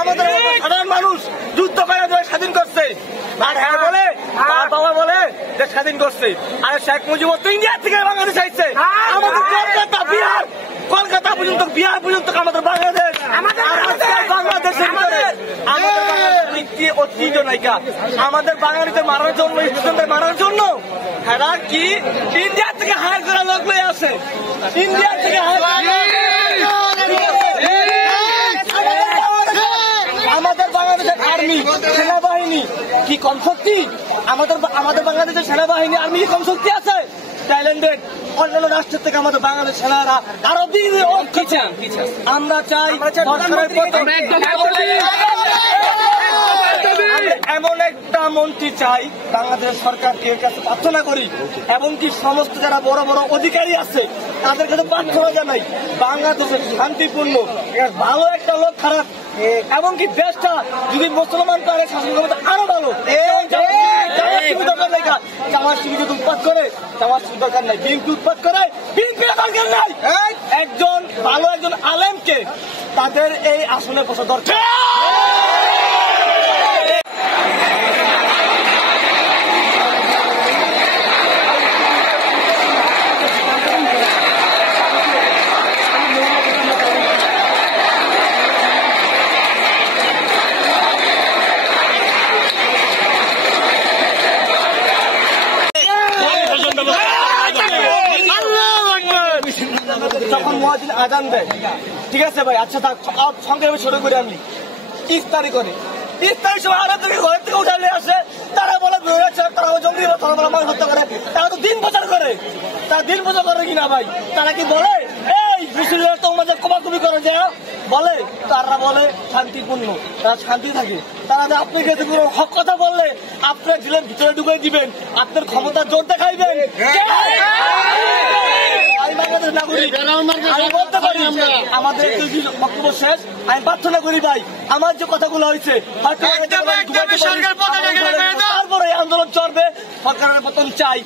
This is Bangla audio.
আমাদের সাধারণ মানুষ যুদ্ধ করে স্বাধীন করছে, আর হ্যাঁ বলে বাবা বলে যে স্বাধীন করছে। আর শেখ মুজিবুর তো ইন্ডিয়া থেকে বাংলাদেশ আসছে। আমাদের কলকাতা বিহার, কলকাতা পর্যন্ত বিহার পর্যন্ত আমাদের বাংলাদেশ। বাংলাদেশের ভিতরে আমাদের ঐতিহ্য নায়িকা, আমাদের বাঙালিদের মারার জন্য, স্টুডেন্টদের মারার জন্য এরা কি ইন্ডিয়া থেকে হায়ার করা লোক লয়ে আসে। ইন্ডিয়া থেকে আমাদের বাংলাদেশের আর্মি সেনাবাহিনী কি কম শক্তি? আমাদের বাংলাদেশের সেনাবাহিনী আর্মি কি কম শক্তি আছে? ট্যালেন্টেড অন্যান্য রাষ্ট্রের থেকে আমাদের বাংলাদেশ সেনারা আরো দিন। আমরা চাই এমন একটা মন্ত্রী চাই, বাংলাদেশ সরকারকে এর কাছে প্রার্থনা করি, এমনকি সমস্ত যারা বড় বড় অধিকারী আছে তাদের কাছে প্রার্থনা জানাই, বাংলাদেশের শান্তিপূর্ণ ভালো একটা লোক খারাপ, এমনকি দেশটা যদি মুসলমান তাদের শাসন ক্ষমতা আরো ভালো। জামাত শিবির উৎপাদ করে, জামাত শিবির দরকার নাই। বিএনপি উৎপাদ করে, বিএনপি দরকার নাই। একজন ভালো একজন আলেমকে তাদের এই আসনে বসা দরকার। যখন মুয়াজ্জিন আযান দেয়, ঠিক আছে ভাই, আচ্ছা থাক, সংক্ষেপে ছোট করে আমি ইফতারি করে, ইফতারি সময় আড়া থেকে ঘর থেকে উঠালে আসে, তারা বলে তারা জঙ্গি, তারা বলে মানুষ হত্যা করে, তারা তো দিন প্রচার করে। তারা দিন প্রচার করে কিনা ভাই? তারা কি বলে এই মুসলিমরা তোমাদের কমাকুমি করে দেয়া বলে? তারা বলে শান্তিপূর্ণ, তারা শান্তি থাকে। তারা যে আপনি গেছে কোনো হক কথা বললে আপনার জেলের ভিতরে ঢুকে দিবেন, আপনার ক্ষমতার জোর দেখাইবেন। বাংলাদেশ নাগরিক আমি বলতে পারি আমাদের বক্তব্য শেষ। আমি প্রার্থনা করি ভাই, আমার যে কথাগুলো হয়েছে তারপরে আন্দোলন চলবে, সরকারের পতন চাই।